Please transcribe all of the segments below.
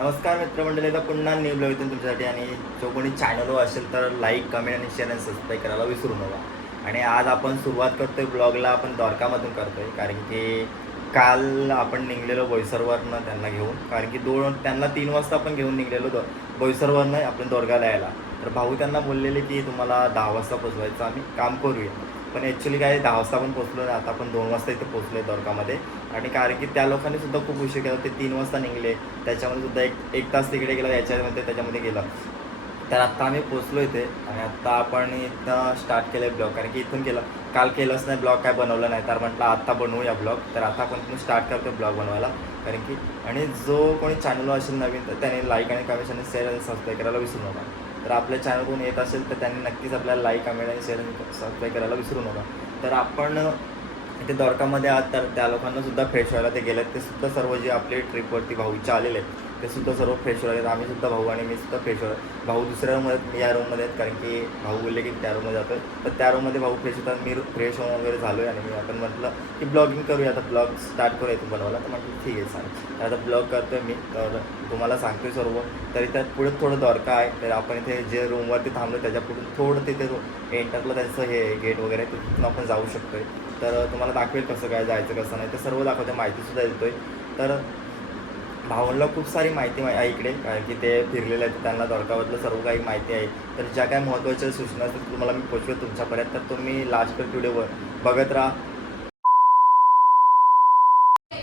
नमस्कार मित्रमंडळी, तर पुन्हा न्यू ब्लॉग येतो तुमच्यासाठी. आणि जो कोणी चॅनलवर असेल तर लाईक, कमेंट आणि शेअर आणि सबस्क्राईब करायला विसरू नका. आणि आज आपण सुरुवात करतोय ब्लॉगला, आपण द्वारकामधून करतोय, कारण की काल आपण निघलेलो बोईसरवरनं त्यांना घेऊन, कारण की त्यांना 3 वाजता आपण घेऊन निघलेलो बोईसरवरनं आपण द्वारकाला यायला. तर भाऊ त्यांना बोललेले की तुम्हाला 10 वाजता पोचवायचं, आम्ही काम करूया. पण ॲक्च्युली काय 10 वाजता आपण पोचलो नाही, आता आपण 2 वाजता इथे पोचलो आहे द्वारकामध्ये. आणि कारण की त्या लोकांनी सुद्धा खूप उशीर केला, ते 3 वाजता निघले, त्याच्यामध्ये सुद्धा एक तास तिकडे गेला, याच्यामध्ये त्याच्यामध्ये गेला. तर आत्ता आम्ही पोचलो इथे आणि आत्ता आपण इथं स्टार्ट केलं आहे ब्लॉग, कारण की इथून केलं, काल केलंच नाही ब्लॉग, काय बनवलं नाही, तर म्हटलं आत्ता बनवूया ब्लॉग. तर आता आपण इथून स्टार्ट करतो ब्लॉग बनवायला, कारण की आणि जो कोणी चॅनलवर असेल नवीन तर त्याने लाईक आणि कमेंट आणि शेअर आणि सबस्क्राईब करायला विसरू नका. तर आपल्या चॅनल कोण येत असेल तर त्यांनी नक्कीच आपल्याला लाईक, कमेंट आणि शेअर आणि सबस्क्राईब करायला विसरू नका. तर आपण ते द्वारकामध्ये आहात, तर त्या लोकांना सुद्धा फ्रेश व्हायला ते गेलेत. ते सुद्धा सर्व जे आपले ट्रिपवरती भाऊच्या आलेले आहेत ते सुद्धा सर्व फ्रेश व्हायला. आम्ही सुद्धा भाऊ आणि मी सुद्धा फ्रेश व्हायला. भाऊ दुसऱ्या रूममध्ये, मी या रूममध्ये आहेत, कारण की भाऊ बोलले की त्या रूममध्ये जातो आहे. तर त्या रूममध्ये भाऊ फ्रेश होतात, मी फ्रेश होऊन वगैरे झालो आहे. आणि मी आपण म्हटलं की ब्लॉगिंग करूया, आता ब्लॉग स्टार्ट करूया तू बनवायला. तर म्हटलं ठीक आहे चालेल. तर आता ब्लॉग करतो आहे मी, तर तुम्हाला सांगतो आहे सर्व. तर इथं पुढे थोडं द्वारका आहे, तर आपण इथे जे रूमवरती थांबलो त्याच्या पुढून थोडं तिथे एंटरला त्यांचं हे गेट वगैरे तिथून आपण जाऊ शकतो आहे. तर तुम्हाला दाखवेल कसं काय जायचं कसं नाही, ते सर्व दाखवते, माहितीसुद्धा देतो आहे. तर भावांना खूप सारी माहिती आहे इकडे, कारण की ते फिरलेले आहेत, त्यांना द्वारकाबद्दल सर्व काही माहिती आहे. तर ज्या काही महत्त्वाच्या सूचना असतील तुम्हाला मी पोचवेल तुमच्यापर्यंत, तर तुम्ही लास्टपर्यंत व्हिडिओवर बघत राहा.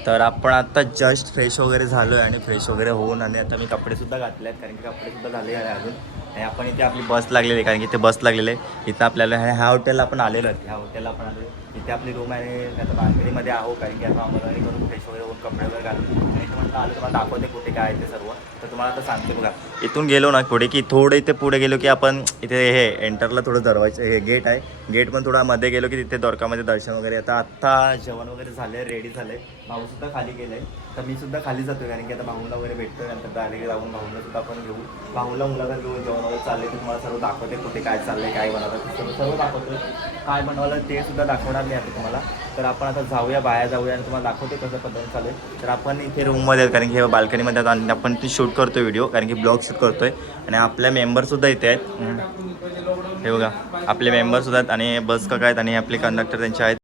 तर आपण आता जस्ट फ्रेश वगैरे झालो आहे, आणि फ्रेश वगैरे होऊन आणि आता मी कपडेसुद्धा घातले आहेत, कारण की कपडेसुद्धा झाले आहे अजून. आणि आपण इथे आपली बस लागलेली आहे, कारण की इथे बस लागलेलं आहे. इथं आपल्याला ह्या हॉटेलला आपण आलेलो आहे, ह्या हॉटेलला आपण आलो. इथे आपली रूम आहे, आता बांधणीमध्ये आहो, कारण की आता आम्हाला करून फ्रेश वगैरे होऊन कपडे वगैरे घालून आणि इथं म्हटलं आलं तुम्हाला दाखवते कुठे काय आहे ते सर्व. तर तुम्हाला आता सांगतो बघा, इथून गेलो ना पुढे की थोडं इथे पुढे गेलो की आपण इथे हे एंटरला थोडं दरवाजे हे गेट आहे, गेट पण थोडा मध्ये गेलो की तिथे द्वारकामध्ये दर्शन वगैरे. आता आत्ता जेवण वगैरे झालं आहे, रेडी झालं आहे, भाऊसुद्धा खाली गेलं आहे. तर मी सुद्धा खाली जातो, कारण की आता भाऊला वगैरे भेटतो, नंतर डायरेक्ट जाऊन भाऊला सुद्धा आपण घेऊ, भाऊला मुलाला घेऊन जेवण वगैरे चालले तर तुम्हाला सर्व दाखवते कुठे काय चाललंय, काय बनवतात सर्व सर्व दाखवतो. काय बनवलं ते सुद्धा दाखवणार नाही आता तुम्हाला. तर आपण आता जाऊया, बाहेर जाऊया आणि तुम्हाला दाखवते कसं पद्धतीने चालू आहे. तर आपण इथे रूममध्ये आहेत, कारण की हे बाल्कनीमध्ये आहेत आणि आपण ती शूट करतो व्हिडिओ, कारण की ब्लॉग शूट करतो आहे. आणि आपल्या मेंबरसुद्धा इथे आहेत, हे बघा आपले मेंबरसुद्धा आहेत, आणि बस का काय आहेत, आणि आपले कंडक्टर त्यांचे आहेत.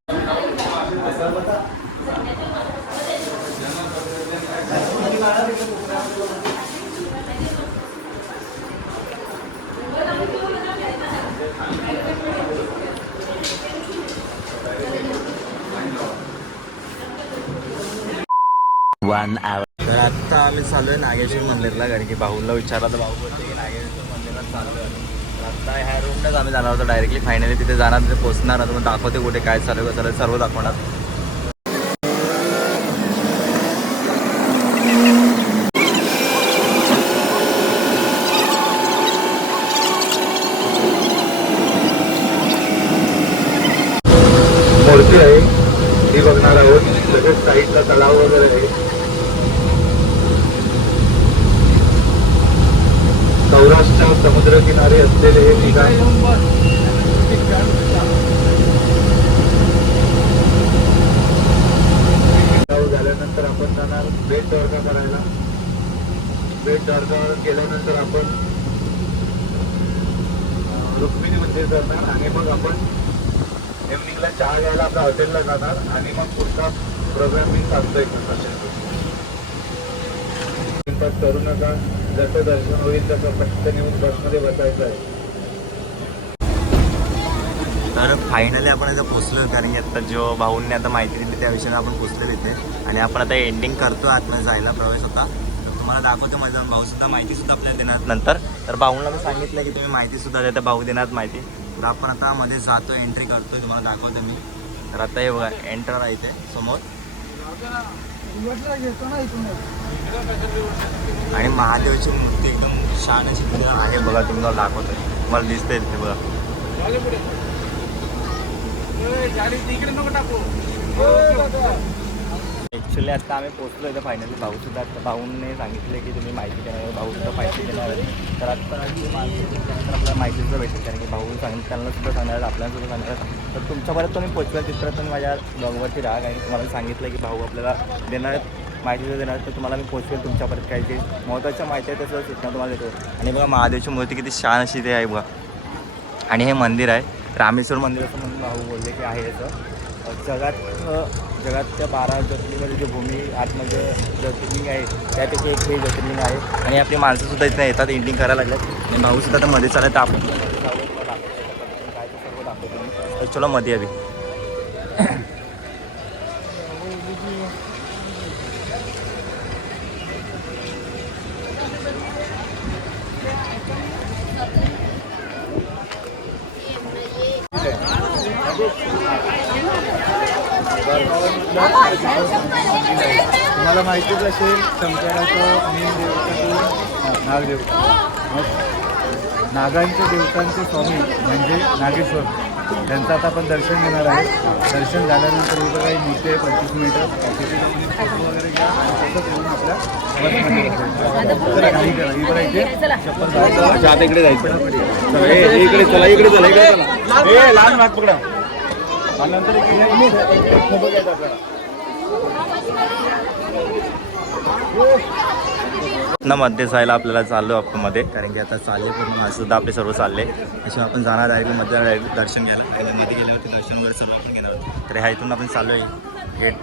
1 hour. तर आत्ता आम्ही चालू आहे नागेश्वर मंदिरला, कारण की भाऊला विचारला तर भाऊ बोलते की नागेश्वर मंदिरात चालू आहे. तर आत्ता ह्या रूमलाच आम्ही जाणार होतो डायरेक्टली, फायनली तिथे जाणार, तिथे पोहोचणार. आता मग दाखवते कुठे काय चालू आहे, सर्व दाखवणार. मूर्ती आहे ती बघणार आहोत, लगेच साईडला तलाव वगैरे आहे. सौराष्ट्र समुद्रकिनारी असलेले हे ठिकाण. झाल्यानंतर आपण जाणार बेट द्वारका करायला. बेट द्वारकावर गेल्यानंतर आपण रुक्मिणी मंदिर करणार, आणि मग आपण इव्हनिंगला चहा घ्यायला आपल्या हॉटेलला जाणार, आणि मग पुढचा प्रोग्राम मी सांगतोय कसं करू नका. जसं दर्शन होईल तसं पटकन येऊन बसमध्ये बसायचं आहे. तर फायनली आपण आता पोचलो, कारण की आता जो भाऊंनी आता माहिती दिली त्या विषयाने आपण पोचलो इथे. आणि आपण आता एंडिंग करतो, आतमध्ये जायला प्रवेश होता. तर तुम्हाला दाखवतो माझा भाऊसुद्धा माहितीसुद्धा आपल्याला देणार नंतर. तर भाऊंना मी सांगितलं की तुम्ही माहितीसुद्धा देता, भाऊ देणार माहिती. तर आपण आता मध्ये जातो, एंट्री करतोय, तुम्हाला दाखवतो मी. तर आता हे बघा एंटर आहे इथे समोर, आणि महादेवाची मूर्ती एकदम छान अशी आहे बघा, तुम्हाला दाखवतोय, तुम्हाला दिसते ते बघा. ॲक्च्युली आता आम्ही पोचलो इथं फायनली. भाऊसुद्धा आता भाऊंनी सांगितले की तुम्ही माहिती देणार, भाऊसुद्धा माहिती देणार आहे. तर आता त्यानंतर आपल्याला माहितीसुद्धा भेटेल, कारण की भाऊ सांगितलं त्यांना सुद्धा सांगणार, आपल्याला सुद्धा सांगणार. तर तुमच्यापर्यंत तुम्ही पोचवा, तिथपर्यंत तुम्ही माझ्या ब्लॉगवरती राहा, कारण की तुम्हाला सांगितलं की भाऊ आपल्याला देणार आहेत माहिती देणार तर तुम्हाला मी पोचवेल तुमच्यापर्यंत काही जे महत्त्वाच्या माहिती आहे तसं सूचना तुम्हाला देतो. आणि बघा महादेवची मूर्ती किती छान अशी ते आहे बघा. आणि हे मंदिर आहे रामेश्वर मंदिर असं म्हणून भाऊ बोलले की आहे याचं जगातच्या 12 ज्योतिर्लिंगाची जी भूमी आतमध्ये ज्योतिर्लिंग आहे त्यापैकी एक हे ज्योतिर्लिंग आहे. आणि आपली माणसंसुद्धा इथं येतात एंडिंग करायला लागल्यात आणि भाऊसुद्धा तर मध्ये चालत आपण काय ते सर्व दाखवतो. तर चला मध्ये अभि तुम्हाला माहितीच असेल शंकराचं मेन देवता नागदेवता. नागांच्या देवतांचे स्वामी म्हणजे नागेश्वर त्यांचं आता आपण दर्शन घेणार आहे. दर्शन झाल्यानंतर इथं काही मूर्ती आहे 25 मीटर तिथे तुम्ही फोटो वगैरे घ्या आणि तसंच येऊन आपल्या बसमध्ये काही करा. इकडे इथे चप्पल आता इकडे जायचं इकडे चला इकडे चला इकडे चला लहान भाग पकडा आणि नंतर फोटो घ्यायचा आपल्याला. ना मध्ये जायला आपल्याला चाललो आपण मध्ये कारण की आता चालले पूर्ण सुद्धा आपले सर्व चालले त्याच्यामुळे आपण जाणार डायरेक्ट मध्ये डायरेक्ट दर्शन घ्यायला आणि मध्ये गेल्यावरती दर्शन वगैरे सर्व आपण घेणार आहोत. तर ह्या इथून आपण चाललो आहे गेट.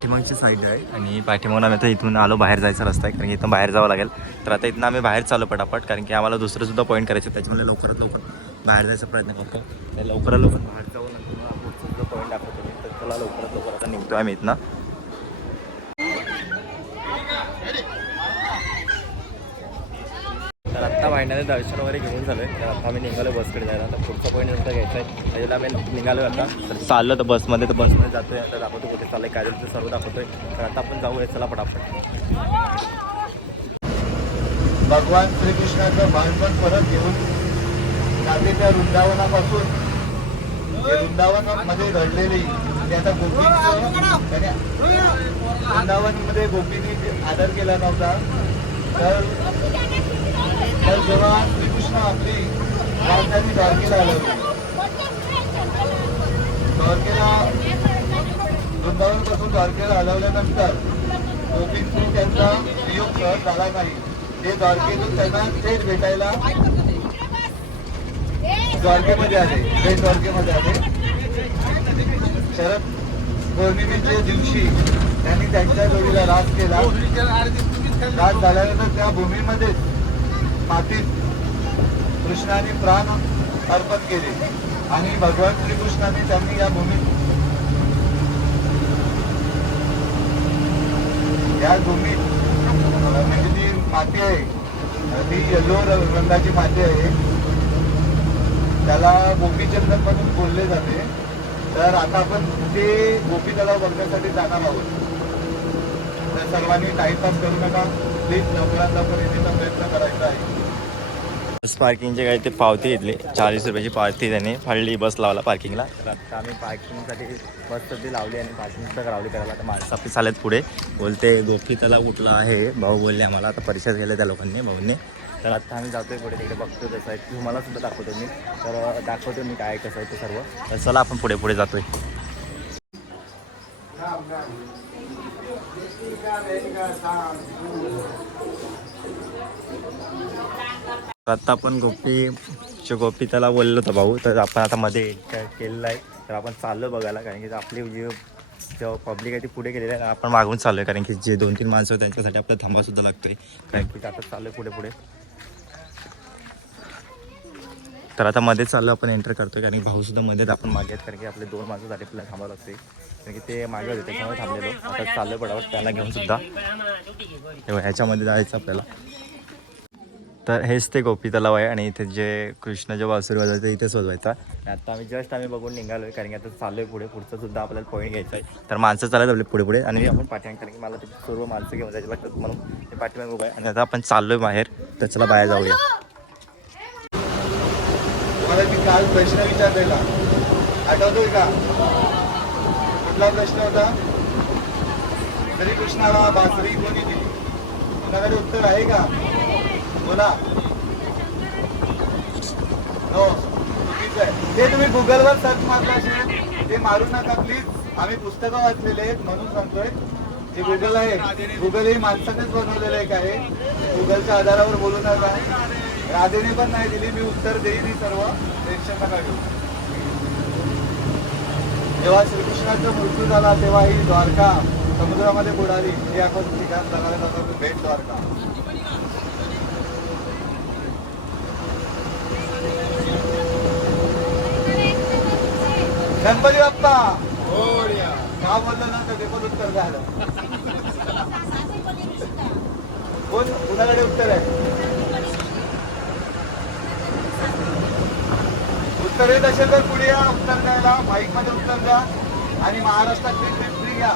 पाठीमागची साईड आहे आणि पाठीमागून आम्ही आता इथून आलो. बाहेर जायचा रस्ता आहे कारण की इथून बाहेर जावं लागेल. तर आता इथून आम्ही बाहेर चालू पटापट कारण की आम्हाला दुसरंसुद्धा पॉईंट करायचं त्याच्यामुळे लवकरात लवकर बाहेर जायचा प्रयत्न करतो. तर लवकरात लवकर बाहेर जाऊन नंतर पुढचं पॉईंट दाखवतो मी. तर त्याला लवकरात लवकर आता निघतो आम्ही इथनं. तर आत्ता भाईंडाने दर्शन वगैरे घेऊन झालं आहे. तर आता आम्ही निघालो बसकडे जायला. तर पुढचा पॉईंट नंतर घ्यायचा आहे त्याच्याला आम्ही निघालो आता. तर चाललो तर बसमध्ये तर बसमध्ये जातो आहे. आता दाखवतो कुठे चाललं आहे काय झालं ते सर्व दाखवतो आहे. तर आता आपण जाऊया चला पटापट. भगवान श्रीकृष्णाचं बालपण परत घेऊन नांदेडच्या वृंदावनापासून वृंदावनामध्ये घडलेली त्याचा गोपींचं वृंदावनमध्ये गोपींनी आदर केला नव्हता. तर जेव्हा श्रीकृष्ण आपली राजधानी द्वारकेला आले होते वृंदावनपासून द्वारकेला हलवल्यानंतर गोपींनी त्यांचा वियोग सहज झाला नाही. ते द्वारकेतून त्यांना थेट भेटायला द्वारकेमध्ये आले. थेट द्वारकेमध्ये आले. शरद पौर्णिमेच्या दिवशी त्यांनी त्यांच्या जोडीला रास केला. रास झाल्यानंतर त्या भूमीमध्ये मातीत कृष्णाने प्राण अर्पण केले आणि भगवान श्रीकृष्णाने त्यांनी या भूमीत म्हणजे ती माती आहे ती येलो रंगाची माती आहे. त्याला गोपीचंदन म्हणून बोलले जाते. तर आता आपण ते गोपी तलाव बघण्यासाठी जाणार आहोत. तर सर्वांनी टाइमपास करू नका. प्लीज लवकरात लवकर येण्याचा प्रयत्न करायचा आहे. बस पार्किंगचे काही ते पावती घेतली 40 रुपयाची पावती त्यांनी फाळली बस लावला पार्किंगला. तर आता आम्ही पार्किंगसाठी बस तर ती लावली आणि पार्किंगचं लावली करायला. आता माणसं आपली चालत पुढे बोलते गोपी तलाव कुठला आहे भाऊ बोलले आम्हाला. आता परिचय केला त्या लोकांनी भाऊंनी. तर आता आम्ही जातोय पुढे तिकडे बघतो कसं आहे तुम्हाला सुद्धा दाखवतो मी. तर दाखवतो मी काय कसं आहे ते सर्व. तर चला आपण पुढे पुढे जातोय. आता आपण गोपी त्याला बोललो होतं भाऊ. तर आपण आता मध्ये केलेलं आहे. तर आपण चाललो बघायला कारण की आपली जे पब्लिक आहे ती पुढे गेलेली आहे. आपण मागून चाललो आहे कारण की जे 2-3 माणसं आहेत त्यांच्यासाठी आपल्याला थांबासुद्धा लागतोय कारण की आता चाललो पुढे पुढे. तर आता मध्ये चाललो आपण एंटर करतोय कारण की भाऊसुद्धा मध्येच आपण मागे आहेत कारण की आपले 2 माणसासाठी आपल्याला थांबावं लागते कारण की ते मागे होते त्याच्यामुळे थांबलेलो. आता चाललो पडावं त्यांना घेऊन सुद्धा ह्याच्यामध्ये जायचं आपल्याला. तर हेच ते गोपी तलाव आहे आणि इथे जे कृष्ण जे वासुरी वाजवायचं इथेच वाजवायचा. आणि आता आम्ही बघून निघालो आहे कारण की आता चाललो आहे पुढचं सुद्धा आपल्याला पॉईंट घ्यायचं आहे. तर माणसं चालत आपले पुढे आणि आपण पाठीमागे कारण की मला त्याची सर्व माणसं घेऊन जायची लागतात म्हणून ते पाठीमागे उभा आहे. आणि आता आपण चाललो आहे बाहेर, तर चला बाहेर जाऊया. तुम्हाला मी काल प्रश्न विचारलेला आठवतोय का? कुठला प्रश्न होता? श्रीकृष्णाला बासरी कोणी दिली? कोणाकडे उत्तर आहे का? बोला. हो, चुकीचं आहे. ते तुम्ही गुगलवर सर्च मारला असेल, ते मारू नका प्लीज. आम्ही पुस्तकं वाचलेले आहेत म्हणून सांगतोय. जे गुगल आहे, गुगल हे माणसानेच बनवलेलं आहे काय? गुगलच्या आधारावर बोलू नका. राधेने पण नाही दिली, मी उत्तर देईन सर्व, टेन्शन नका घेऊ. जेव्हा श्रीकृष्णाचा मृत्यू झाला तेव्हा ही द्वारका समुद्रामध्ये बुडाली. हे आपण ठिकाण बघायला जातो, भेट द्वारका. गणपती बाप्पा का बोललो ना तर ते पण उत्तर झालं. कोण कुणाकडे उत्तर आहे? उत्तर येत असेल तर पुढे या उत्तर द्यायला. माईक मध्ये उत्तर द्या आणि महाराष्ट्रातली ट्रिप घ्या.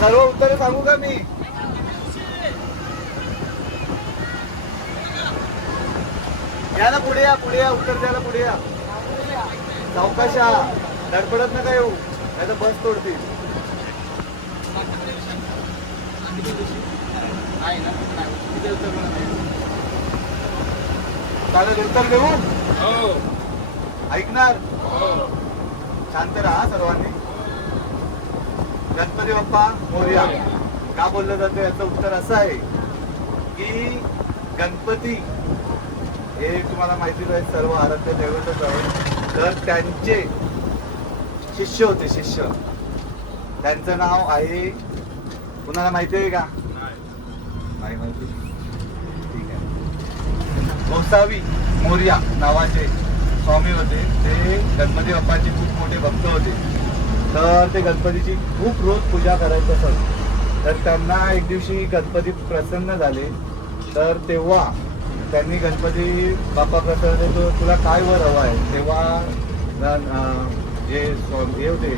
सर्व उत्तरे सांगू का मी? या ना, पुढे या, उत्तर द्यायला पुढे या. सावकाश धडपडत नका येऊ, नाही तर बस तोडतील. चालेल, उत्तर देऊ? ऐकणार? शांत राहा सर्वांनी. गणपती बाप्पा मोरया का बोललं जातं याचं उत्तर असं आहे की गणपती हे तुम्हाला माहितीच आहे, सर्व आराध्य दैवतच आहे. तर त्यांचे शिष्य होते, शिष्य. त्यांचं नाव आहे, कुणाला माहिती आहे का? नाही माहिती? ठीक आहे. गोसावी मोरया नावाचे स्वामी होते. ते गणपती बाप्पाचे खूप मोठे भक्त होते. तर ते गणपतीची खूप रोज पूजा करायचे असत. तर त्यांना एक दिवशी गणपती प्रसन्न झाले. तर तेव्हा त्यांनी गणपती बाप्पा प्रसन्न, तुला काय वर हवं आहे? तेव्हा जे होते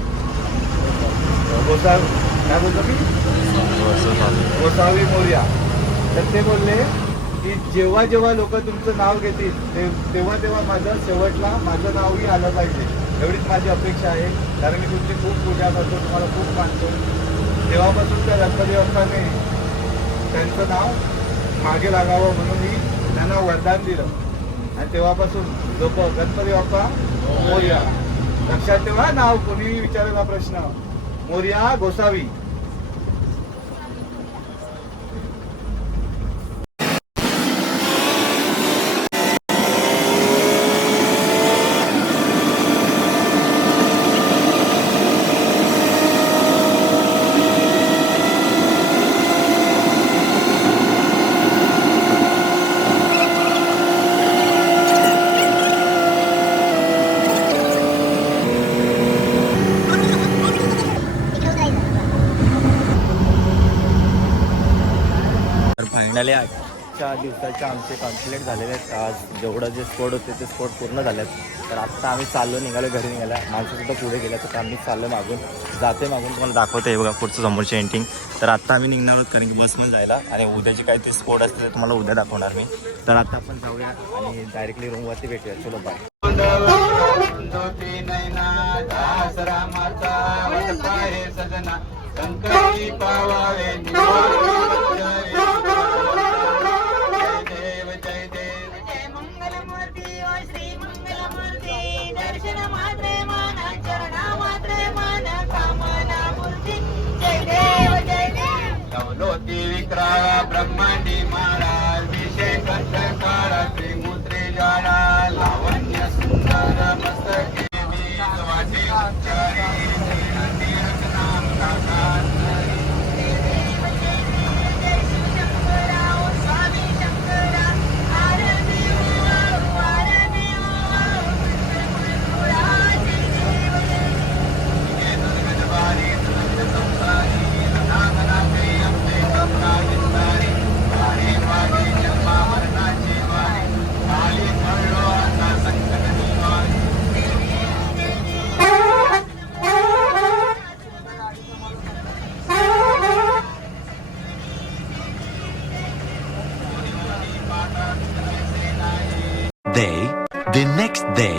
काय बोलतो की गोसावी मोरया, तर ते बोलले की जेव्हा जेव्हा लोक तुमचं नाव घेतील तेव्हा तेव्हा माझं शेवटला माझं नावही आलं पाहिजे. एवढीच माझी अपेक्षा आहे, कारण मी तुमची खूप पूजा करतो, तुम्हाला खूप मानतो. तेव्हापासून त्या गणपती बाप्पाने त्यांचं नाव मागे लागावं म्हणून मी त्यांना वरदान दिलं. आणि तेव्हापासून लोक गणपती बाप्पा मोरया. लक्षात ठेवा, नाव कोणीही विचारला प्रश्न, मोरया गोसावी. फायनली आजच्या दिवसाचे आमचे कम्प्लीट झालेले आहेत. आज जेवढं जे स्पोर्ट होते ते स्पोर्ट पूर्ण झाले आहेत. तर आत्ता आम्ही चाललो, निघालो, घरी निघाला. माणसंसुद्धा पुढे गेल्या, तर आम्ही चाललो मागून, मागून तुम्हाला दाखवते. हे बघा पुढचं समोरची एंटिंग. तर आत्ता आम्ही निघणार आहोत कारण की बसमध्ये जायला, आणि उद्याचे काय ते स्पोर्ट असते ते तुम्हाला उद्या दाखवणार मी. तर आता आपण जाऊया आणि डायरेक्टली रूमवरती भेटूया. चलो बाय. ब्रह्मांडी महाराज विषय कंठकार त्रिमूर्ती जाळा लावण्य सुंदर मस्तके वाटे उच्चारी next day.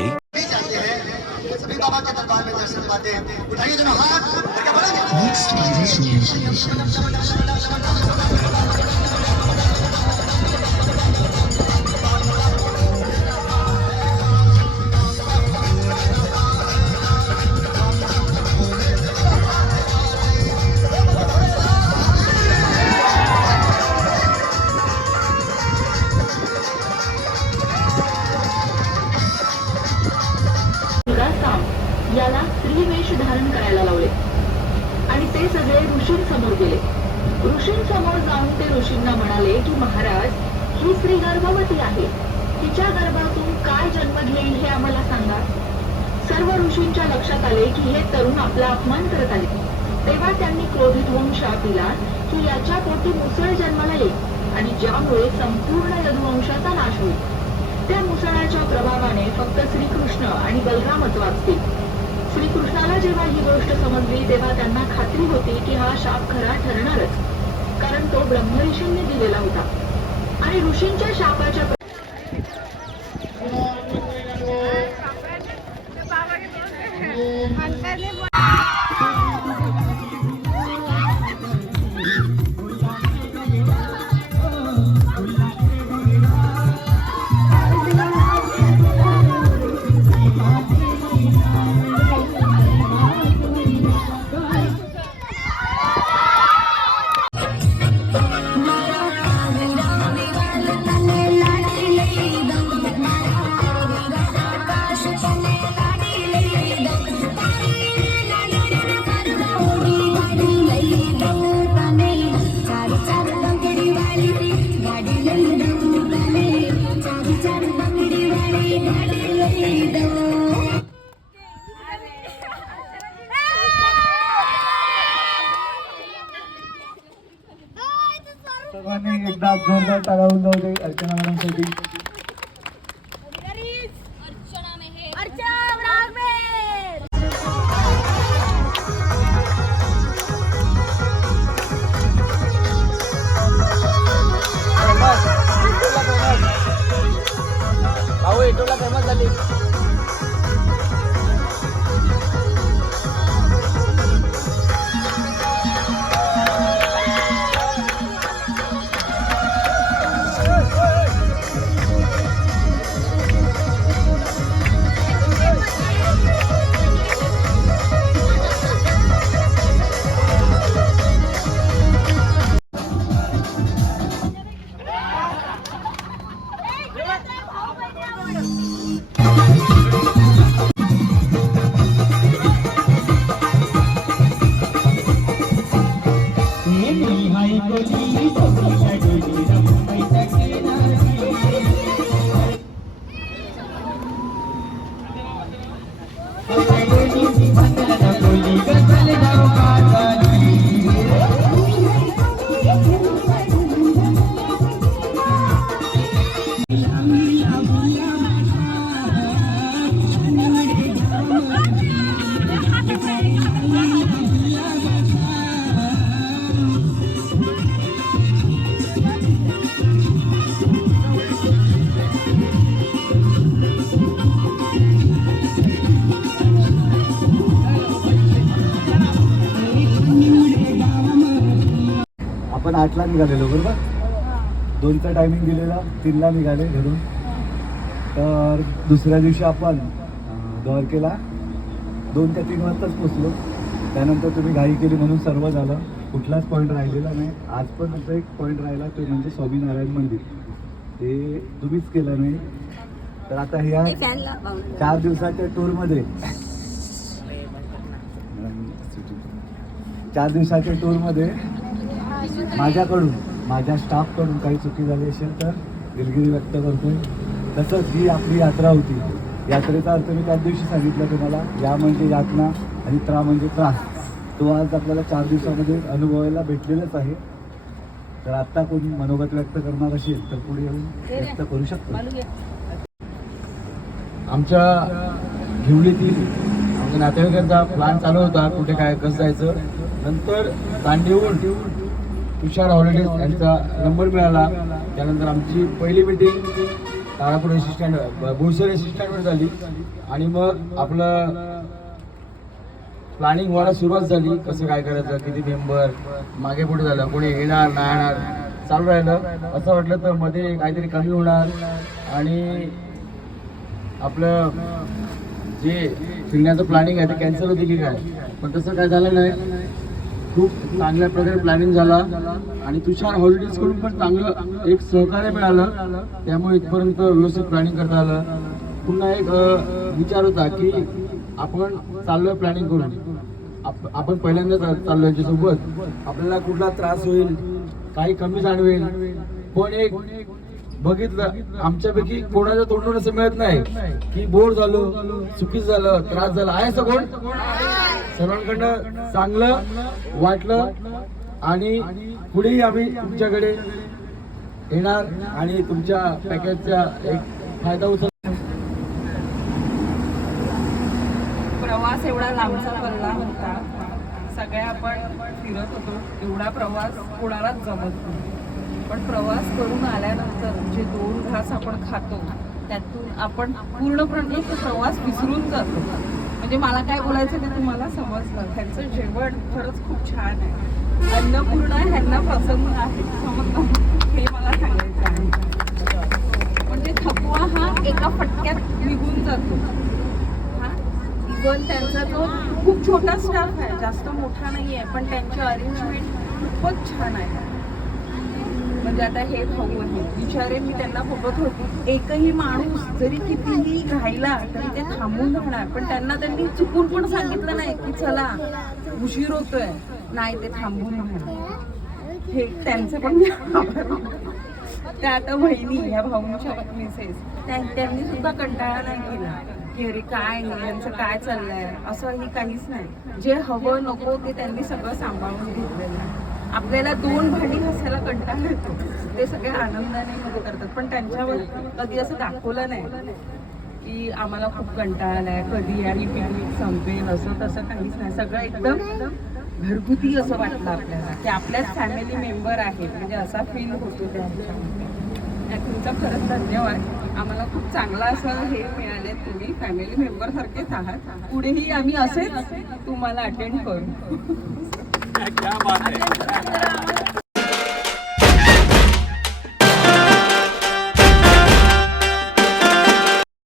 सभी बाबा के दरबार में दर्शन पाते हैं। उठाइए दोनों हाथ और क्या बोलेंगे? मुलगा साम याला स्त्रीवेश धारण करायला लावले आणि ते सगळे ऋषींसमोर गेले. ऋषींसमोर जाऊन ते ऋषींना म्हणाले की महाराज, ही स्त्री गर्भवती आहे. तिच्या गर्भातून काय जन्म घेईल हे आम्हाला सांगा. सर्व ऋषींच्या लक्षात आले की हे तरुण आपला अपमान करत आले. तेव्हा त्यांनी क्रोधित होऊन शाप दिला की याच्या पोटी मुसळ जन्माला येईल आणि ज्यामुळे संपूर्ण यदुवंशाचा नाश होईल. त्या मुसळाच्या प्रभावाने फक्त श्रीकृष्ण आणि बलरामच वाचतील. श्रीकृष्णाला जेव्हा ही गोष्ट समजली तेव्हा त्यांना खात्री होती की हा शाप खरा ठरणारच, कारण तो ब्रह्मऋषींनी दिलेला होता आणि ऋषींच्या शापाच्या सर्वांनी एकदा जोरदार टाळ्या होऊन जाऊ दे अर्चना मॅडमसाठी. आपण 8ला निघालेलो बरोबर. 2चा टायमिंग दिलेला, 3ला निघाले घरून. तर दुसऱ्या दिवशी आपण द्वारकेला 2 ते 3 वाजताच पोचलो. त्यानंतर तुम्ही घाई केली म्हणून सर्व झालं, कुठलाच पॉईंट राहिलेला नाही. आज पण तुमचा एक पॉईंट राहिला, तो म्हणजे स्वामीनारायण मंदिर. ते तुम्हीच केलं नाही. तर आता ह्या 4 दिवसाच्या टूरमध्ये 4 दिवसाच्या टूरमध्ये माझ्याकडून, माझ्या स्टाफकडून काही चुकी झाली असेल तर दिलगिरी व्यक्त करतोय. तसंच ही आपली यात्रा होती. यात्रेचा अर्थ मी त्याच दिवशी सांगितलं तुम्हाला. या म्हणजे यातना आणि त्रा म्हणजे त्रास. तो आज आपल्याला 4 दिवसामध्ये अनुभवायला भेटलेलाच आहे. तर आत्ता कोणी मनोगत व्यक्त करणार असेल तर पुढे येऊन व्यक्त करू शकतो. आमच्या घेवडीतील आमच्या नातेवाईकांचा प्लॅन चालू होता कुठे काय कसं जायचं. नंतर दांडीहून तुषार हॉलिडेज यांचा नंबर मिळाला. त्यानंतर आमची पहिली meeting Tarapur S stand Boisar S स्टँडवर झाली आणि मग आपलं प्लॅनिंग व्हायला सुरुवात झाली. कसं काय करायचं, किती मेंबर, मागे पुढे झालं, कोणी येणार नाही येणार चालू राहिलं. असं वाटलं तर मध्ये काहीतरी कमी होणार आणि आपलं जे फिरण्याचं प्लॅनिंग आहे ते कॅन्सल होते की काय, पण तसं काय झालं नाही. खूप चांगल्या प्रकारे प्लॅनिंग झाला आणि तुषार हॉलिडेज कडून पण चांगलं एक सहकार्य मिळालं, त्यामुळे इथपर्यंत व्यवस्थित प्लॅनिंग करता आलं. पुन्हा एक विचार होता की आपण चाललोय प्लॅनिंग करून, आपण पहिल्यांदाच चाललोय यांच्यासोबत, आपल्याला कुठला त्रास होईल, काही कमी जाणवेल, पण एक बघितलं आमच्यापैकी कोणाच्या तोंडून असं मिळत नाही की बोर झालो, चुकीचं झालं, त्रास झाला. आहे असं कोण? सर्वांकडनं चांगलं वाटलं आणि पुढेही आम्ही तुमच्याकडे येणार आणि तुमच्या पॅकेजचा एक फायदा उचल. प्रवास एवढा लांबचा पल्ला होता, सगळ्या आपण फिरत होतो, एवढा प्रवास कोणालाच जमत नाही. पण प्रवास करून आल्यानंतर जे 2 घास आपण खातो त्यातून आपण पूर्णपणे तो प्रवास विसरून जातो. म्हणजे मला काय बोलायचं ते तुम्हाला समजलं. त्यांचं जेवण खरंच खूप छान आहे, अन्नपूर्णा ह्यांना प्रसन्न आहे, समजलं हे मला सांगायचं आहे. म्हणजे थकवा हा एका फटक्यात निघून जातो. पण त्यांचा जो खूप छोटा स्टाफ आहे, जास्त मोठा नाही आहे, पण त्यांची अरेंजमेंट खूपच छान आहे. म्हणजे आता हे भाऊ आहेत बिचारे, मी त्यांना बघत होते, एकही माणूस जरी कितीही राहिला तरी ते थांबून राहणार, पण त्यांनी चुकून पण सांगितलं नाही की चला उशीर होतोय, नाही ते थांबून राहणार. हे त्यांचं पण मी आभार मानते. त्या आता वहिनी ह्या भाऊंच्या मिसेस त्यांनी सुद्धा कंटाळा नाही केला की अरे काय यांचं काय चाललंय, असंही काहीच नाही. जे हवं नको ते त्यांनी सगळं सांभाळून घेतलेलं आहे. आपल्याला 2 भांडी घासायला कंटाळा येतो, ते सगळे आनंदाने मध्ये करतात, पण त्यांच्यावर कधी असं दाखवलं नाही की आम्हाला खूप कंटाळा आलाय, कधी आणि पिकनिक संपेल, असं तसं काहीच नाही. सगळं एकदम घरगुती असं वाटलं आपल्याला की आपल्याच फॅमिली मेंबर आहेत, म्हणजे असा फील होतो त्यांच्यामध्ये. तुमचा खरंच धन्यवाद. आम्हाला खूप चांगला असं हे मिळाले, तुम्ही फॅमिली मेंबर सारखेच आहात. पुढेही आम्ही असेच तुम्हाला अटेंड करू.